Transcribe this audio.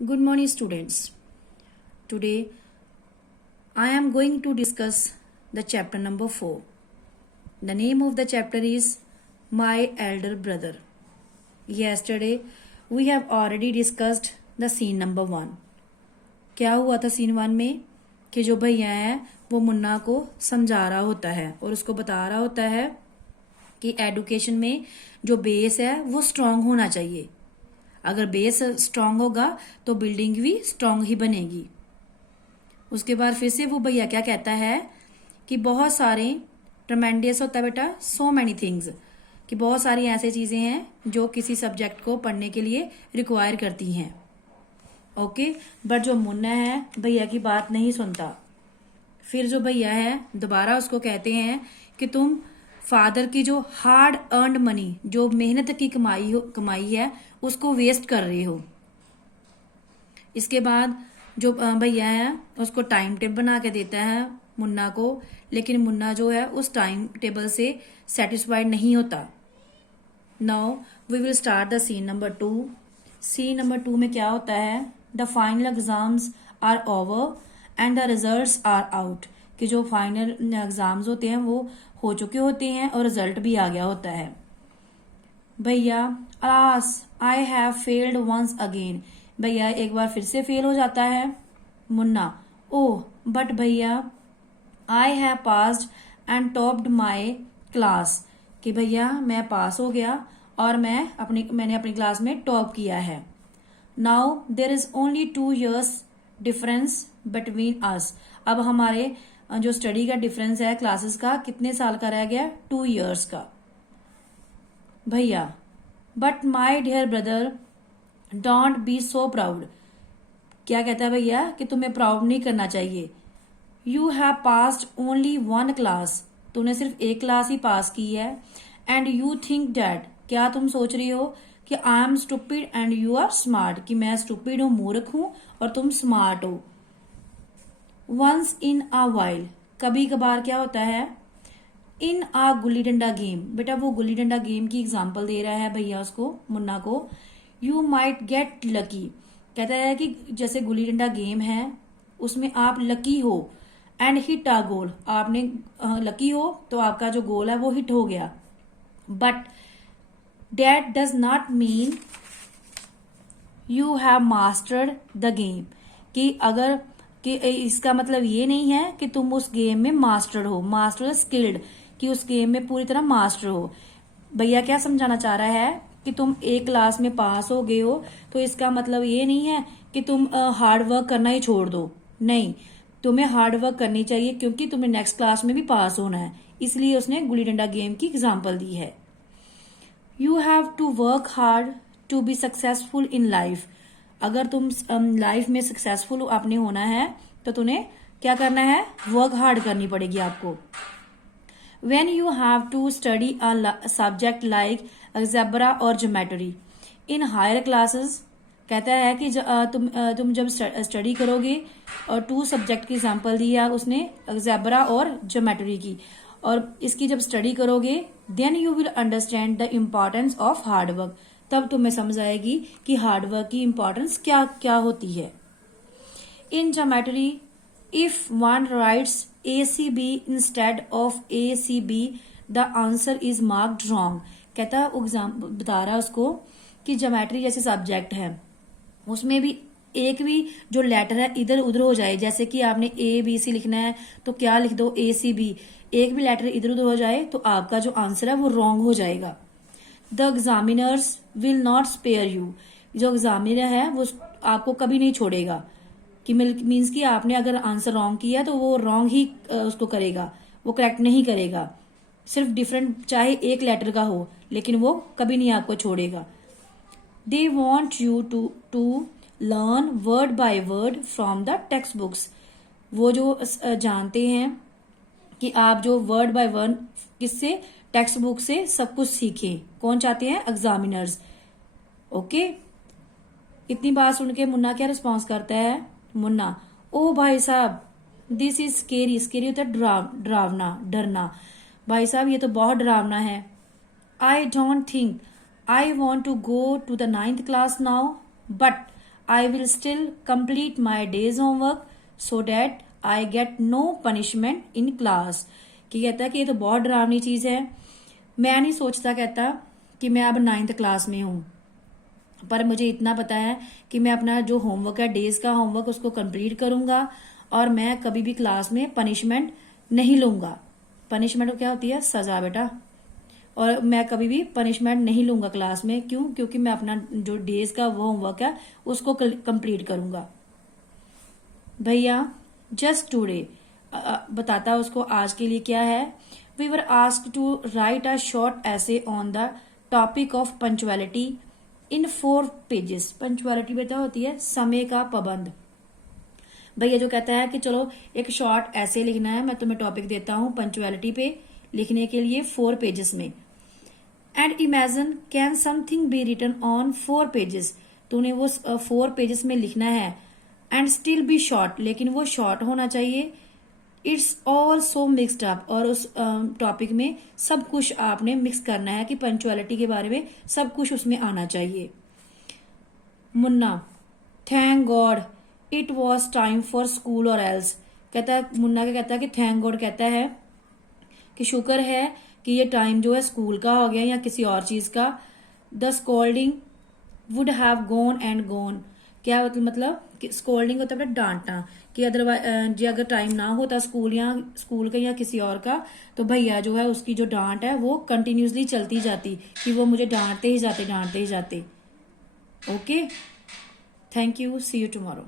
Good morning, students. Today, I am going to discuss the chapter number 4. The name of the chapter is My Elder Brother. Yesterday, we have already discussed the scene number 1. क्या हुआ था scene 1 में कि जो भैया है वो मुन्ना को समझा रहा होता है और उसको बता रहा होता है कि एडुकेशन में जो बेस है वो स्ट्रांग होना चाहिए। अगर बेस स्ट्रांग होगा तो बिल्डिंग भी स्ट्रांग ही बनेगी। उसके बाद फिर से वो भैया क्या कहता है कि बहुत सारे ट्रमेंडियस होता है बेटा सो मैनी थिंग्स, कि बहुत सारी ऐसी चीज़ें हैं जो किसी सब्जेक्ट को पढ़ने के लिए रिक्वायर करती हैं। ओके, बट जो मुन्ना है भैया की बात नहीं सुनता। फिर जो भैया है दोबारा उसको कहते हैं कि तुम फादर की जो हार्ड अर्नड मनी, जो मेहनत की कमाई है उसको वेस्ट कर रहे हो। इसके बाद जो भैया है उसको टाइम टेबल बना के देता है मुन्ना को, लेकिन मुन्ना जो है उस टाइम टेबल से सेटिस्फाइड नहीं होता। Now we will start the scene number 2। Scene number 2 में क्या होता है, the final exams are over and the results are out, कि जो फाइनल एग्जाम्स होते हैं वो हो चुके होते हैं और रिजल्ट भी आ गया होता है। भैया alas I have failed once again, भैया एक बार फिर से फेल हो जाता है। मुन्ना ओह बट भैया I have passed and topped my class, कि भैया मैं पास हो गया और मैंने अपनी क्लास में टॉप किया है। Now there is only 2 years difference between us, अब हमारे जो स्टडी का डिफरेंस है क्लासेस का कितने साल का रह गया, 2 years का। भैया but my dear brother don't be so proud, क्या कहता है भैया कि तुम्हें प्राउड नहीं करना चाहिए। You have passed only 1 class, तुमने सिर्फ 1 क्लास ही पास की है। एंड यू थिंक डैट, क्या तुम सोच रही हो कि I am stupid and you are smart, कि मैं स्टूपिड हूं, मूर्ख हूं और तुम स्मार्ट हो। वंस इन अ वाइल, कभी कभार क्या होता है, इन आ गुल्ली डंडा गेम, बेटा वो गुल्ली डंडा गेम की एग्जाम्पल दे रहा है भैया उसको, मुन्ना को। यू माइट गेट लकी, कहता है कि जैसे गुल्ली डंडा गेम है उसमें आप लकी हो एंड हिट आ गोल, आपने लकी हो तो आपका जो गोल है वो हिट हो गया। But that does not mean you have mastered the game, कि इसका मतलब ये नहीं है कि तुम उस गेम में मास्टर हो, मास्टर स्किल्ड, कि उस गेम में पूरी तरह मास्टर हो। भैया क्या समझाना चाह रहा है कि तुम 1 क्लास में पास हो गए हो तो इसका मतलब ये नहीं है कि तुम हार्ड वर्क करना ही छोड़ दो, नहीं, तुम्हें हार्ड वर्क करनी चाहिए क्योंकि तुम्हें नेक्स्ट क्लास में भी पास होना है। इसलिए उसने गुल्ली डंडा गेम की एग्जाम्पल दी है। You have to work hard to be successful in life, अगर तुम लाइफ में सक्सेसफुल आपने होना है तो तुम्हें क्या करना है, वर्क हार्ड करनी पड़ेगी आपको। When you have to study a subject like algebra और ज्योमेट्री इन हायर क्लासेस, कहता है कि तुम जब स्टडी करोगे, और 2 सब्जेक्ट की एग्जाम्पल दी है उसने, अलजेब्रा और ज्योमेट्री की, और इसकी जब स्टडी करोगे then you will understand the importance of hard work, तब तुम्हें समझ आएगी कि हार्ड वर्क की इम्पोर्टेंस क्या क्या होती है। In geometry if one rights ACB instead of ACB the answer is marked wrong, कहता है एग्जाम बता रहा है उसको कि ज्योमेट्री जैसे सब्जेक्ट है उसमें भी एक भी जो लेटर है इधर उधर हो जाए, जैसे कि आपने ABC लिखना है तो क्या लिख दो ACB, एक भी लेटर इधर उधर हो जाए तो आपका जो आंसर है वो रॉन्ग हो जाएगा। The examiners will not spare you, जो एग्जामिनर है वो आपको कभी नहीं छोड़ेगा, कि मीन्स कि आपने अगर आंसर रॉन्ग किया तो वो रॉन्ग ही उसको करेगा, वो करेक्ट नहीं करेगा, सिर्फ डिफरेंट चाहे एक लेटर का हो लेकिन वो कभी नहीं आपको छोड़ेगा। They want you to learn word by word from the text books, वो जो जानते हैं कि आप जो वर्ड बाय वर्ड किससे, टेक्स्ट बुक से सब कुछ सीखें, कौन चाहते हैं, एग्जामिनर्स। ओके, इतनी बात सुन के मुन्ना क्या रिस्पॉन्स करता है, मुन्ना ओ भाई साहब दिस इज स्केरी, स्केरी होता है डरावना, डरना, भाई साहब ये तो बहुत डरावना है। I don't think I want to go to the 9th class now, but I will still complete my day's homework so that I get no punishment in class। कि कहता है कि ये तो बहुत डरावनी चीज है, मैं नहीं सोचता कहता कि मैं अब 9th क्लास में हूं, पर मुझे इतना पता है कि मैं अपना जो होमवर्क है, डेज का होमवर्क, उसको कंप्लीट करूंगा और मैं कभी भी क्लास में पनिशमेंट नहीं लूंगा। पनिशमेंट क्या होती है? सजा बेटा। और मैं कभी भी पनिशमेंट नहीं लूंगा क्लास में। क्यों? क्योंकि मैं अपना जो डेज का वो होमवर्क है उसको कंप्लीट करूंगा। भैया जस्ट टूडे बताता है उसको आज के लिए क्या है। We were asked to write a short essay on the topic of punctuality in 4 pages. Punctuality बेटा होती है समय का पाबंद। भैया जो कहता है कि चलो एक शॉर्ट ऐसे लिखना है, मैं तुम्हें टॉपिक देता हूं पंचुअलिटी पे लिखने के लिए 4 पेजेस में। And imagine can something be written on 4 pages. तूने वो 4 पेजेस में लिखना है एंड स्टिल बी शॉर्ट, लेकिन वो शॉर्ट होना चाहिए। It's all so mixed up, और उस टॉपिक में सब कुछ आपने मिक्स करना है कि पंचुअलिटी के बारे में सब कुछ उसमें आना चाहिए। Munna thank God it was time for school और एल्स। कहता है मुन्ना क्या कहता है कि थैंक गॉड कहता है कि शुक्र है कि ये टाइम जो है स्कूल का हो गया या किसी और चीज का। The scolding would have gone and gone. क्या मतलब स्कोल्डिंग होता है डांटना, कि अदरवाइज जो अगर टाइम ना होता स्कूल का या किसी और का, तो भैया जो है उसकी जो डांट है वो कंटिन्यूसली चलती जाती, कि वो मुझे डांटते ही जाते। Okay, thank you, see you tomorrow.